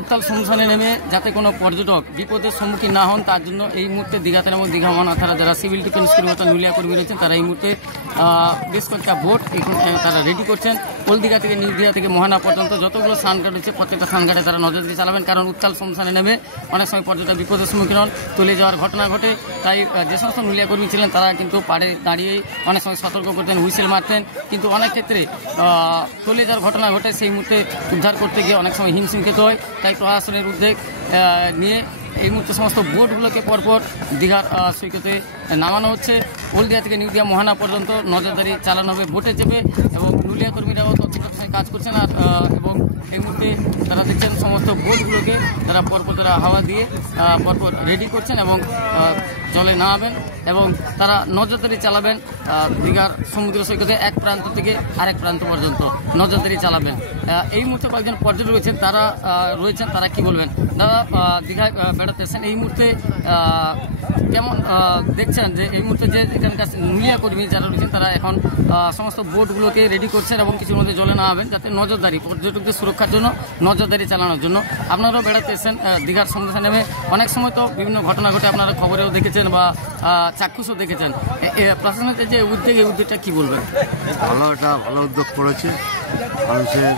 উত্তাল সমুদ্রে নেমে যাতে কোনো পর্যটক বিপদের সম্মুখীন না হন তার জন্য এই মুহূর্তে দীঘাতে এবং দীঘা মহানাথারা যারা সিভিল ডিফেন্স কর্মীরা নুলিয়া কর্মী রয়েছেন তারা এই মুহূর্তে বেশ কয়েকটা বোট তারা রেডি করছেন। ওল্ড দীঘা থেকে নিউ দীঘা থেকে মোহনা পর্যন্ত যতগুলো স্নানঘাট রয়েছে প্রত্যেকটা স্নানঘাটে তারা নজরদারি চালাবেন, কারণ উত্তাল সমুদ্রে নেমে অনেক সময় পর্যটক বিপদের সম্মুখীন হন, তলে যাওয়ার ঘটনা ঘটে। তাই যে সমস্ত নুলিয়া কর্মী ছিলেন তারা কিন্তু পাড়ে দাঁড়িয়েই অনেক সময় সতর্ক করতেন, হুইসেল মারতেন, কিন্তু অনেক ক্ষেত্রে তলে যাওয়ার ঘটনা ঘটে সেই মুহূর্তে উদ্ধার করতে গিয়ে অনেক সময় হিমশিম খেতে হয়। তাই প্রশাসনের উদ্যোগ নিয়ে এই মুহূর্তে সমস্ত বোটগুলোকে পরপর দীঘার সৈকতে নামানো হচ্ছে। ওল্ড দীঘা থেকে নিউ দীঘা মোহনা পর্যন্ত নজরদারি চালানো হবে বোটে চেপে, এবং নুলিয়া কর্মীরাও তৎপরতার কাজ করছেন। আর এবং এই মুহূর্তে তারা দেখছেন সমস্ত বোটগুলোকে তারা পরপর তারা হাওয়া দিয়ে পরপর রেডি করছেন এবং জলে নামাবেন, এবং তারা নজরদারি চালাবেন দীঘার সমুদ্র সৈকতে এক প্রান্ত থেকে আরেক প্রান্ত পর্যন্ত নজরদারি চালাবেন। এই মুহূর্তে কয়েকজন পর্যটক রয়েছেন, তারা কি বলবেন? দাদা, দীঘায় বেড়াতে এসেছেন, এই মুহূর্তে কেমন দেখছেন যে এই মুহূর্তে যে এখানকার নুলিয়া কর্মী যারা রয়েছেন তারা এখন সমস্ত বোটগুলোকে রেডি করছেন এবং কিছুর মধ্যে জলে নামাবেন যাতে নজরদারি পর্যটকদের সুরক্ষার জন্য নজরদারি চালানোর জন্য। আপনারাও বেড়াতে এসেছেন দীঘার সমুদ্রে নেমে, অনেক সময় তো বিভিন্ন ঘটনা ঘটে, আপনারা খবরেও দেখেছেন বা চাক্ষুষও দেখেছেন। প্রশাসনের যে উদ্যোগ, এই উদ্যোগটা কী বলবেন? ভালো উদ্যোগ করেছে, মানুষের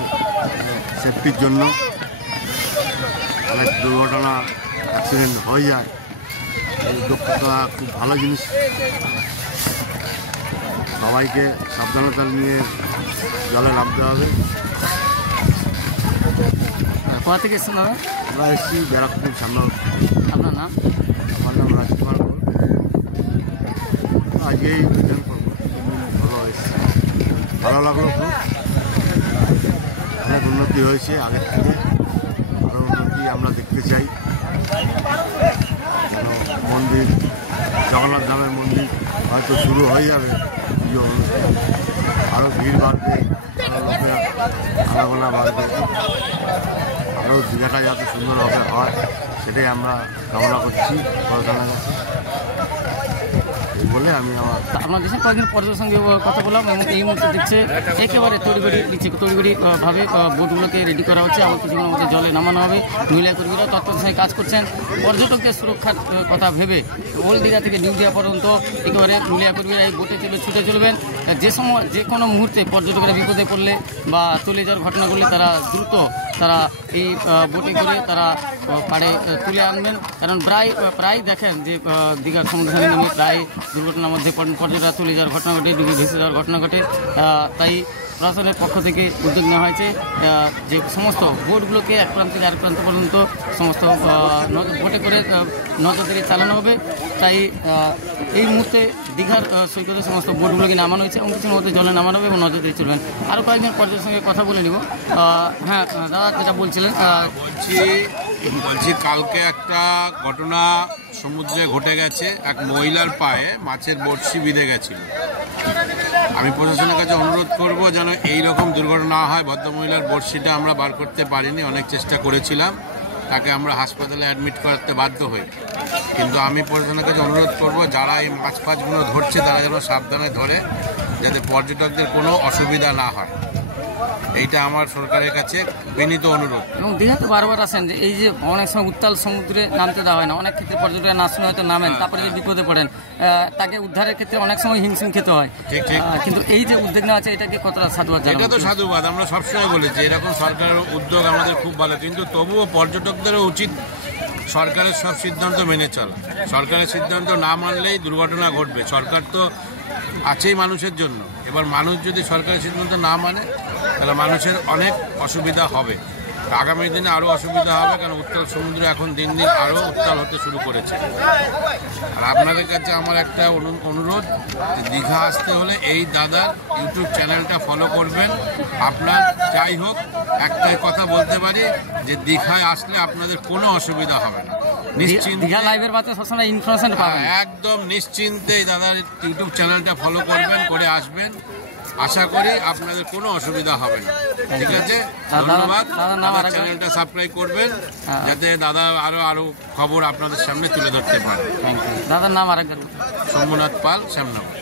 সেফটির জন্য। অনেক দুর্ঘটনা অ্যাক্সিডেন্ট হয়ে যায়, এই উদ্যোগটা খুব ভালো জিনিস। সবাইকে সাবধানতা নিয়ে জলে নামতে হবে। কোথা থেকে এসেছেন দাদা? আমরা এসেছি ব্যারাকপুর সামনে। আপনার নাম? আমার নাম রাজকুমার। আজকেই রিটার্ন করবো, ভালো এসেছি, ভালো লাগলো খুব। অনেক উন্নতি হয়েছে আগের থেকে, আরও উন্নতি আমরা দেখতে চাই। মন্দির, জগন্নাথ ধামের মন্দির হয়তো শুরু হয়ে যাবে, পুজো অনুষ্ঠান আরও ভিড় বাড়বে, আরও লোকেরা আনাগোনা বাড়বে, আরও দীঘাটা যাতে সুন্দরভাবে হয় সেটাই আমরা কামনা করছি প্রশাসনের কাছে। বলে আমি আপনার দেশে কয়েকদিন পর্যটকের সঙ্গে কথা বললাম, এবং এই মুহূর্তে দেখছে একেবারে তড়িঘড়িভাবে বোটগুলোকে রেডি করা হচ্ছে, আবার কিছুক্ষণের মধ্যে জলে নামানো হবে। নুলিয়া কর্মীরা তৎপরতার সঙ্গে কাজ করছেন পর্যটকদের সুরক্ষার কথা ভেবে। ওল্ড দীঘা থেকে নিউ দীঘা পর্যন্ত একেবারে নুলিয়া কর্মীরা এই বোটে চেপে ছুটে চলবেন। যে সময় যে কোনো মুহূর্তে পর্যটকরা বিপদে পড়লে বা তলে যাওয়ার ঘটনা ঘটলে তারা দ্রুত এই বোটে করে তারা পাড়ে তুলে আনবেন, কারণ প্রায় দেখেন যে দীঘার সমুদ্রে নেমে প্রায় দুর্ঘটনার মধ্যে পর্যটকরা তুলে যাওয়ার ঘটনা ঘটে, ডুবে ভেসে যাওয়ার ঘটনা ঘটে। তাই প্রশাসনের পক্ষ থেকে উদ্যোগ নেওয়া হয়েছে যে সমস্ত বোটগুলোকে এক প্রান্ত থেকে আরেক প্রান্ত পর্যন্ত সমস্ত বোটে করে নজরদারি চালানো হবে। তাই এই মুহূর্তে দীঘার সৈকতে সমস্ত বোটগুলোকে নামানো হয়েছে এবং কিছুর মধ্যে জলে নামানো হবে এবং নজরদারি চলবেন। আরও কয়েকজন পর্যটকের সঙ্গে কথা বলে নিব। হ্যাঁ দাদা, যেটা বলছিলেন। বলছি কালকে একটা ঘটনা সমুদ্রে ঘটে গেছে, এক মহিলার পায়ে মাছের বড়শি বিঁধে গেছিল। আমি প্রশাসনের কাছে অনুরোধ করব যেন এই রকম দুর্ঘটনা না হয়। ভদ্রমহিলার বড়শিটা আমরা বার করতে পারিনি, অনেক চেষ্টা করেছিলাম, তাকে আমরা হাসপাতালে অ্যাডমিট করাতে বাধ্য হই। কিন্তু আমি প্রশাসনের কাছে অনুরোধ করব যারা এই মাছগুলো ধরছে তারা যেন সাবধানে ধরে, যাতে পর্যটকদের কোনো অসুবিধা না হয়। এইটা আমার সরকারের কাছে বিনীত অনুরোধ। এবং দীঘাতে বারবার আসেন যে এই যে অনেক সময় উত্তাল সমুদ্রে নামতে দেওয়া হয় না, অনেক ক্ষেত্রে পর্যটকরা না শুনে হয়তো নামেন, তারপরে যে বিপদে পড়েন তাকে উদ্ধারের ক্ষেত্রে অনেক সময় হিমশিম খেতে হয়। কিন্তু এই যে উদ্যোগ নেওয়া আছে এটাকে কতটা সাধুবাদ? এটা তো সাধুবাদ, আমরা সবসময় বলেছি এরকম সরকারের উদ্যোগ আমাদের খুব ভালো, কিন্তু তবুও পর্যটকদেরও উচিত সরকারের সব সিদ্ধান্ত মেনে চলা। সরকারের সিদ্ধান্ত না মানলেই দুর্ঘটনা ঘটবে। সরকার তো আছেই মানুষের জন্য, এবার মানুষ যদি সরকারের সিদ্ধান্ত না মানে তাহলে মানুষের অনেক অসুবিধা হবে। আগামী দিনে আরও অসুবিধা হবে, কারণ উত্তাল সমুদ্র এখন দিন দিন আরও উত্তাল হতে শুরু করেছে। আর আপনাদের কাছে আমার একটা অনুরোধ, দীঘা আসতে হলে এই দাদার ইউটিউব চ্যানেলটা ফলো করবেন। আপনার যাই হোক একটাই কথা বলতে পারি যে দীঘায় আসলে আপনাদের কোনো অসুবিধা হবে না, নিশ্চিন্তে। দীঘা লাইভের মাধ্যমে সবসময় ইনফরমেশন পাবেন, একদম নিশ্চিন্তে দাদার ইউটিউব চ্যানেলটা ফলো করবেন, করে আসবেন। আশা করি আপনাদের কোনো অসুবিধা হবে না। ঠিক আছে, ধন্যবাদ। দাদার চ্যানেলটা সাবস্ক্রাইব করবেন যাতে দাদা আরো খবর আপনাদের সামনে তুলে ধরতে পারে। দাদার নাম আরেকবার? শম্ভুনাথ পাল, শ্যামনগর।